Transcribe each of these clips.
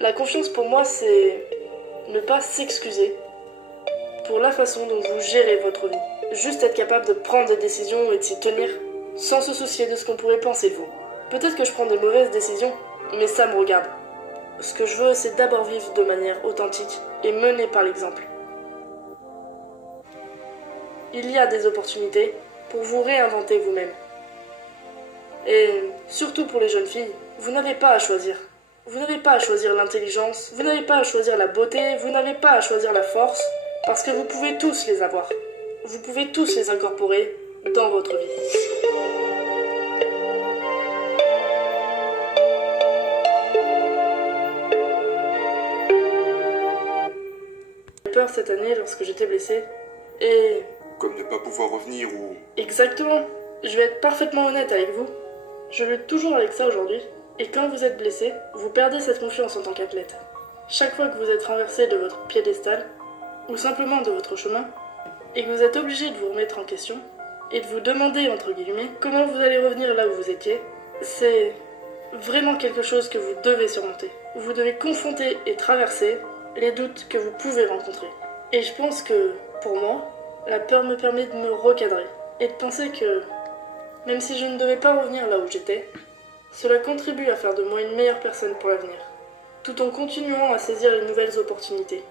La confiance pour moi, c'est ne pas s'excuser pour la façon dont vous gérez votre vie. Juste être capable de prendre des décisions et de s'y tenir sans se soucier de ce qu'on pourrait penser de vous. Peut-être que je prends de mauvaises décisions, mais ça me regarde. Ce que je veux, c'est d'abord vivre de manière authentique et mener par l'exemple. Il y a des opportunités pour vous réinventer vous-même. Et surtout pour les jeunes filles, vous n'avez pas à choisir. Vous n'avez pas à choisir l'intelligence, vous n'avez pas à choisir la beauté, vous n'avez pas à choisir la force, parce que vous pouvez tous les avoir. Vous pouvez tous les incorporer dans votre vie. J'ai eu peur cette année lorsque j'étais blessée, et... Comme ne pas pouvoir revenir ou... Exactement. Je vais être parfaitement honnête avec vous. Je lutte toujours avec ça aujourd'hui. Et quand vous êtes blessé, vous perdez cette confiance en tant qu'athlète. Chaque fois que vous êtes renversé de votre piédestal, ou simplement de votre chemin, et que vous êtes obligé de vous remettre en question, et de vous demander, entre guillemets, comment vous allez revenir là où vous étiez, c'est vraiment quelque chose que vous devez surmonter. Vous devez confronter et traverser les doutes que vous pouvez rencontrer. Et je pense que, pour moi, la peur me permet de me recadrer, et de penser que, même si je ne devais pas revenir là où j'étais, cela contribue à faire de moi une meilleure personne pour l'avenir, tout en continuant à saisir les nouvelles opportunités.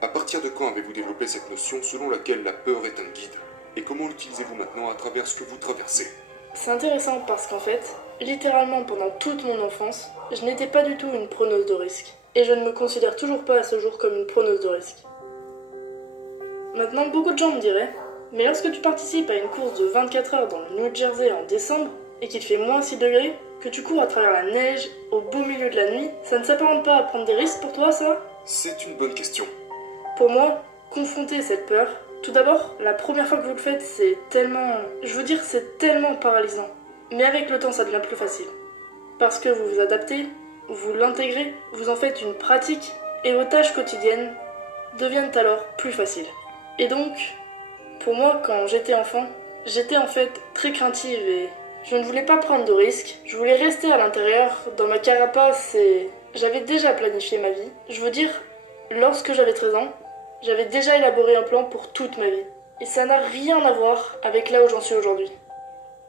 À partir de quand avez-vous développé cette notion selon laquelle la peur est un guide? Et comment l'utilisez-vous maintenant à travers ce que vous traversez? C'est intéressant parce qu'en fait, littéralement pendant toute mon enfance, je n'étais pas du tout une preneuse de risque. Et je ne me considère toujours pas à ce jour comme une preneuse de risque. Maintenant, beaucoup de gens me diraient, mais lorsque tu participes à une course de 24 heures dans le New Jersey en décembre, et qu'il fait moins 6 degrés, que tu cours à travers la neige, au beau milieu de la nuit, ça ne s'apparente pas à prendre des risques pour toi, ça? C'est une bonne question. Pour moi, confronter cette peur, tout d'abord, la première fois que vous le faites, c'est tellement... Je veux dire, c'est tellement paralysant. Mais avec le temps, ça devient plus facile. Parce que vous vous adaptez, vous l'intégrez, vous en faites une pratique, et vos tâches quotidiennes deviennent alors plus faciles. Et donc, pour moi, quand j'étais enfant, j'étais en fait très craintive et je ne voulais pas prendre de risques. Je voulais rester à l'intérieur, dans ma carapace, et j'avais déjà planifié ma vie. Je veux dire, lorsque j'avais 13 ans, j'avais déjà élaboré un plan pour toute ma vie. Et ça n'a rien à voir avec là où j'en suis aujourd'hui.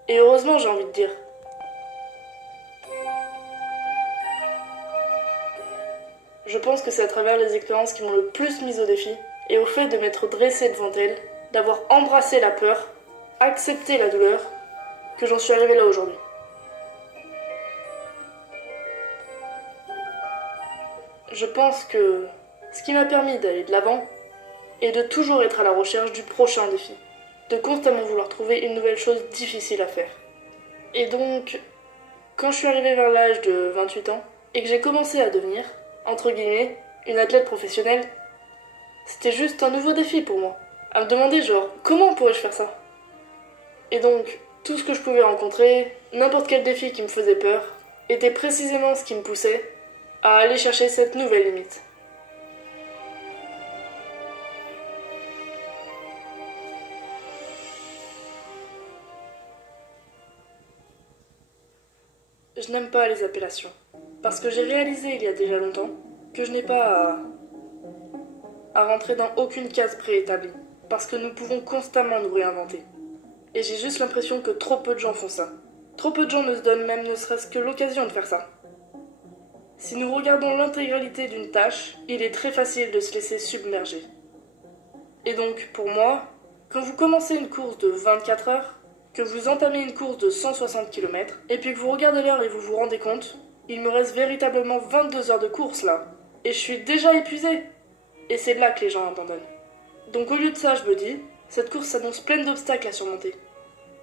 Et heureusement, j'ai envie de dire. Je pense que c'est à travers les expériences qui m'ont le plus mise au défi, et au fait de m'être dressée devant elles, d'avoir embrassé la peur, accepté la douleur, que j'en suis arrivée là aujourd'hui. Je pense que ce qui m'a permis d'aller de l'avant est de toujours être à la recherche du prochain défi, de constamment vouloir trouver une nouvelle chose difficile à faire. Et donc, quand je suis arrivée vers l'âge de 28 ans, et que j'ai commencé à devenir, entre guillemets, une athlète professionnelle, c'était juste un nouveau défi pour moi. À me demander genre, comment pourrais-je faire ça? Et donc, tout ce que je pouvais rencontrer, n'importe quel défi qui me faisait peur, était précisément ce qui me poussait à aller chercher cette nouvelle limite. Je n'aime pas les appellations, parce que j'ai réalisé il y a déjà longtemps que je n'ai pas à rentrer dans aucune case préétablie, parce que nous pouvons constamment nous réinventer. Et j'ai juste l'impression que trop peu de gens font ça. Trop peu de gens ne se donnent même ne serait-ce que l'occasion de faire ça. Si nous regardons l'intégralité d'une tâche, il est très facile de se laisser submerger. Et donc, pour moi, quand vous commencez une course de 24 heures, que vous entamez une course de 160 km, et puis que vous regardez l'heure et vous vous rendez compte, il me reste véritablement 22 heures de course là, et je suis déjà épuisée. Et c'est là que les gens abandonnent. Donc au lieu de ça, je me dis, cette course s'annonce pleine d'obstacles à surmonter.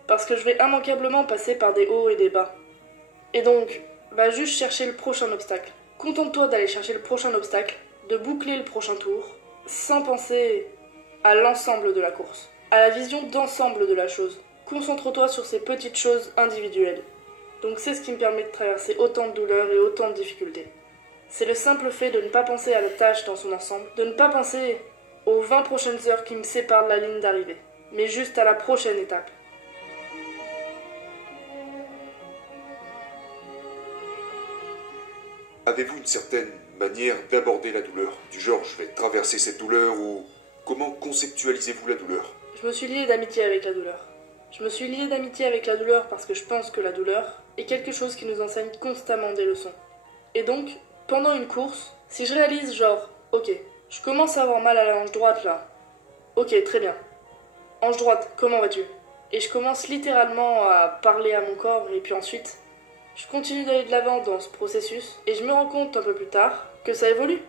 Parce que je vais immanquablement passer par des hauts et des bas. Et donc, va juste chercher le prochain obstacle. Contente-toi d'aller chercher le prochain obstacle, de boucler le prochain tour, sans penser à l'ensemble de la course, à la vision d'ensemble de la chose. Concentre-toi sur ces petites choses individuelles. Donc c'est ce qui me permet de traverser autant de douleurs et autant de difficultés. C'est le simple fait de ne pas penser à la tâche dans son ensemble, de ne pas penser aux 20 prochaines heures qui me séparent de la ligne d'arrivée, mais juste à la prochaine étape. Avez-vous une certaine manière d'aborder la douleur? Du genre, je vais traverser cette douleur ou comment conceptualisez-vous la douleur? Je me suis lié d'amitié avec la douleur. Je me suis lié d'amitié avec la douleur parce que je pense que la douleur est quelque chose qui nous enseigne constamment des leçons. Et donc, pendant une course, si je réalise genre, ok, je commence à avoir mal à la hanche droite là. Ok, très bien. Hanche droite, comment vas-tu? Et je commence littéralement à parler à mon corps et puis ensuite, je continue d'aller de l'avant dans ce processus et je me rends compte un peu plus tard que ça évolue.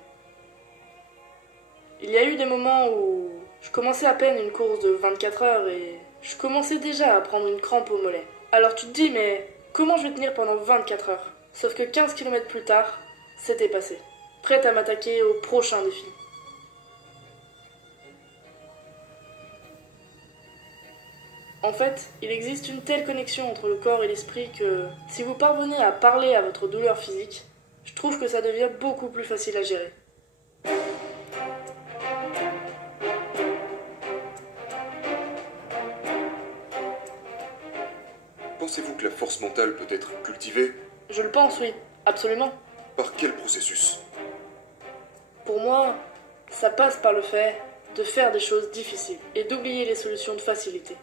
Il y a eu des moments où je commençais à peine une course de 24 heures et je commençais déjà à prendre une crampe au mollet. Alors tu te dis, mais comment je vais tenir pendant 24 heures? Sauf que 15 km plus tard, c'était passé. Prête à m'attaquer au prochain défi. En fait, il existe une telle connexion entre le corps et l'esprit que si vous parvenez à parler à votre douleur physique, je trouve que ça devient beaucoup plus facile à gérer. Pensez-vous que la force mentale peut être cultivée? Je le pense, oui, absolument. Par quel processus? Pour moi, ça passe par le fait de faire des choses difficiles et d'oublier les solutions de facilité.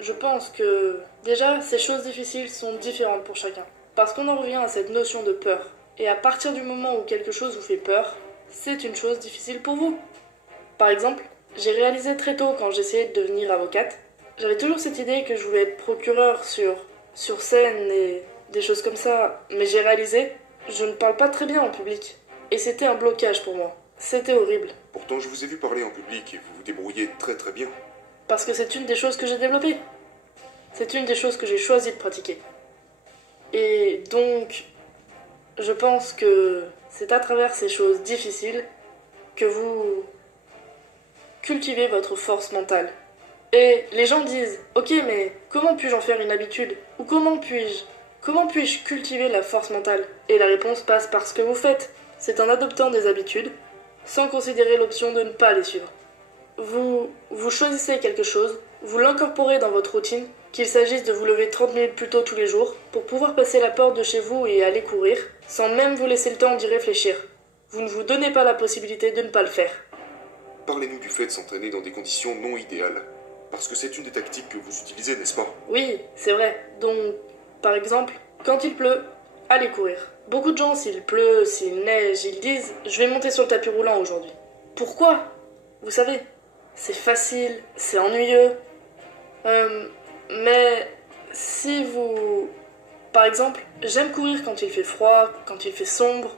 Je pense que, déjà, ces choses difficiles sont différentes pour chacun. Parce qu'on en revient à cette notion de peur. Et à partir du moment où quelque chose vous fait peur, c'est une chose difficile pour vous. Par exemple, j'ai réalisé très tôt quand j'essayais de devenir avocate, j'avais toujours cette idée que je voulais être procureur sur scène et des choses comme ça, mais j'ai réalisé, je ne parle pas très bien en public. Et c'était un blocage pour moi. C'était horrible. Pourtant, je vous ai vu parler en public et vous vous débrouillez très très bien. Parce que c'est une des choses que j'ai développées. C'est une des choses que j'ai choisi de pratiquer. Et donc, je pense que c'est à travers ces choses difficiles que vous cultivez votre force mentale. Et les gens disent, ok, mais comment puis-je en faire une habitude? Ou comment puis-je cultiver la force mentale? Et la réponse passe par ce que vous faites. C'est en adoptant des habitudes, sans considérer l'option de ne pas les suivre. Vous choisissez quelque chose, vous l'incorporez dans votre routine, qu'il s'agisse de vous lever 30 minutes plus tôt tous les jours, pour pouvoir passer la porte de chez vous et aller courir, sans même vous laisser le temps d'y réfléchir. Vous ne vous donnez pas la possibilité de ne pas le faire. Parlez-nous du fait de s'entraîner dans des conditions non idéales. Parce que c'est une des tactiques que vous utilisez, n'est-ce pas? Oui, c'est vrai. Donc, par exemple, quand il pleut, allez courir. Beaucoup de gens, s'il pleut, s'il neige, ils disent « Je vais monter sur le tapis roulant aujourd'hui ». Pourquoi? Vous savez, c'est facile, c'est ennuyeux. Mais si vous... Par exemple, j'aime courir quand il fait froid, quand il fait sombre,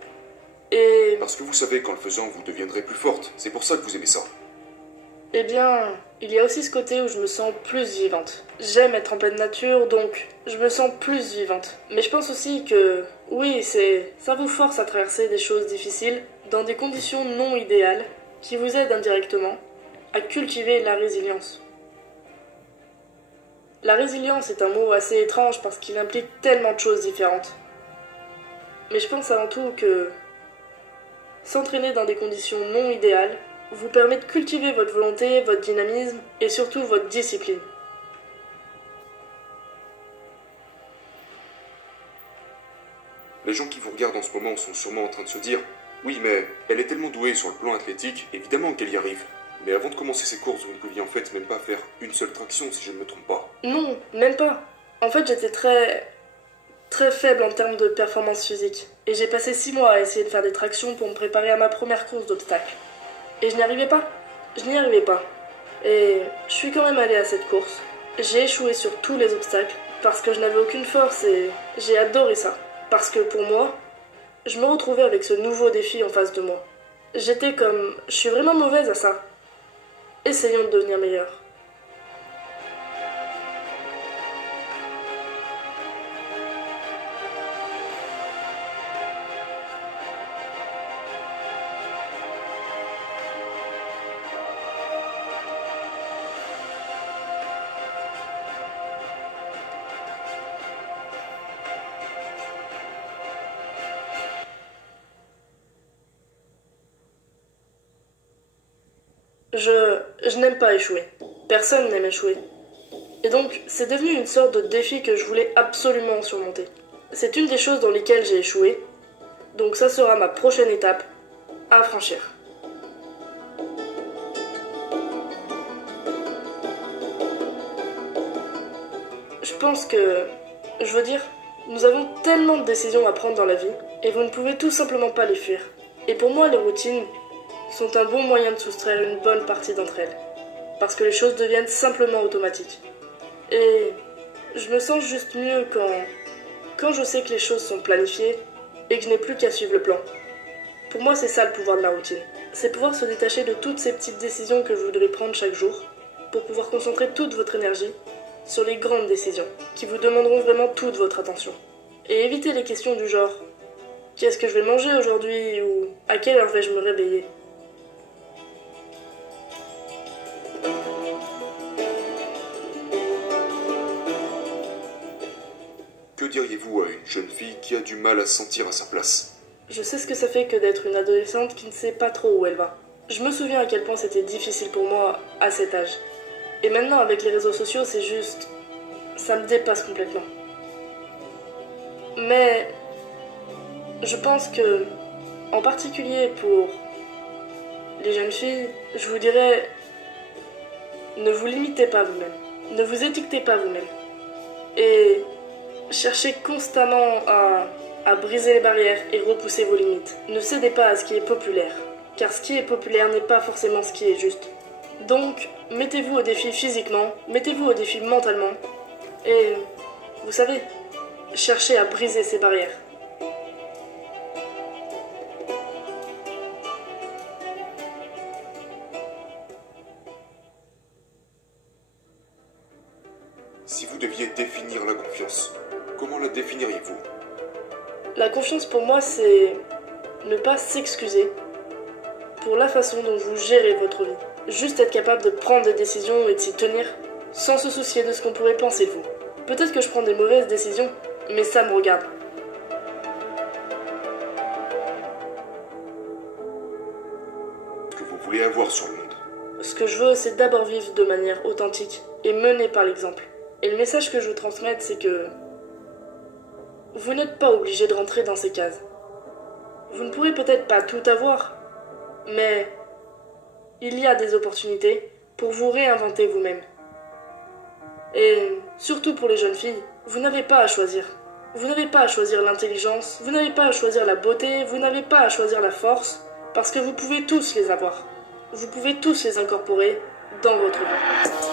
et... Parce que vous savez qu'en le faisant, vous deviendrez plus forte. C'est pour ça que vous aimez ça. Eh bien, il y a aussi ce côté où je me sens plus vivante. J'aime être en pleine nature, donc je me sens plus vivante. Mais je pense aussi que, oui, ça vous force à traverser des choses difficiles dans des conditions non idéales qui vous aident indirectement à cultiver la résilience. La résilience est un mot assez étrange parce qu'il implique tellement de choses différentes. Mais je pense avant tout que s'entraîner dans des conditions non idéales vous permet de cultiver votre volonté, votre dynamisme et surtout votre discipline. Les gens qui vous regardent en ce moment sont sûrement en train de se dire « Oui, mais elle est tellement douée sur le plan athlétique, évidemment qu'elle y arrive. » Mais avant de commencer ces courses, vous ne pouviez en fait même pas faire une seule traction, si je ne me trompe pas. Non, même pas. En fait, j'étais très faible en termes de performance physique. Et j'ai passé 6 mois à essayer de faire des tractions pour me préparer à ma première course d'obstacles. Et je n'y arrivais pas. Et je suis quand même allée à cette course. J'ai échoué sur tous les obstacles parce que je n'avais aucune force et j'ai adoré ça. Parce que pour moi, je me retrouvais avec ce nouveau défi en face de moi. J'étais comme, je suis vraiment mauvaise à ça. Essayons de devenir meilleurs. Je n'aime pas échouer. Personne n'aime échouer. Et donc, c'est devenu une sorte de défi que je voulais absolument surmonter. C'est une des choses dans lesquelles j'ai échoué, donc ça sera ma prochaine étape à franchir. Je pense que, nous avons tellement de décisions à prendre dans la vie, et vous ne pouvez tout simplement pas les fuir. Et pour moi, les routines sont un bon moyen de soustraire une bonne partie d'entre elles, parce que les choses deviennent simplement automatiques. Et je me sens juste mieux quand je sais que les choses sont planifiées et que je n'ai plus qu'à suivre le plan. Pour moi, c'est ça le pouvoir de la routine. C'est pouvoir se détacher de toutes ces petites décisions que vous voudrez prendre chaque jour pour pouvoir concentrer toute votre énergie sur les grandes décisions qui vous demanderont vraiment toute votre attention. Et éviter les questions du genre « Qu'est-ce que je vais manger aujourd'hui ?» ou « À quelle heure vais-je me réveiller ?» Que diriez-vous à une jeune fille qui a du mal à se sentir à sa place? Je sais ce que ça fait que d'être une adolescente qui ne sait pas trop où elle va. Je me souviens à quel point c'était difficile pour moi à cet âge. Et maintenant, avec les réseaux sociaux, c'est juste... ça me dépasse complètement. Mais... je pense que, en particulier pour les jeunes filles, je vous dirais... ne vous limitez pas vous-même. Ne vous étiquetez pas vous-même. Et... cherchez constamment à briser les barrières et repousser vos limites. Ne cédez pas à ce qui est populaire, car ce qui est populaire n'est pas forcément ce qui est juste. Donc, mettez-vous au défi physiquement, mettez-vous au défi mentalement, et, vous savez, cherchez à briser ces barrières. Si vous deviez définir la confiance, comment la définiriez-vous? La confiance pour moi, c'est ne pas s'excuser pour la façon dont vous gérez votre vie. Juste être capable de prendre des décisions et de s'y tenir sans se soucier de ce qu'on pourrait penser de vous. Peut-être que je prends des mauvaises décisions, mais ça me regarde. Ce que vous voulez avoir sur le monde. Ce que je veux, c'est d'abord vivre de manière authentique et mener par l'exemple. Et le message que je veux transmettre, c'est que vous n'êtes pas obligé de rentrer dans ces cases. Vous ne pourrez peut-être pas tout avoir, mais il y a des opportunités pour vous réinventer vous-même. Et surtout pour les jeunes filles, vous n'avez pas à choisir. Vous n'avez pas à choisir l'intelligence, vous n'avez pas à choisir la beauté, vous n'avez pas à choisir la force, parce que vous pouvez tous les avoir. Vous pouvez tous les incorporer dans votre vie.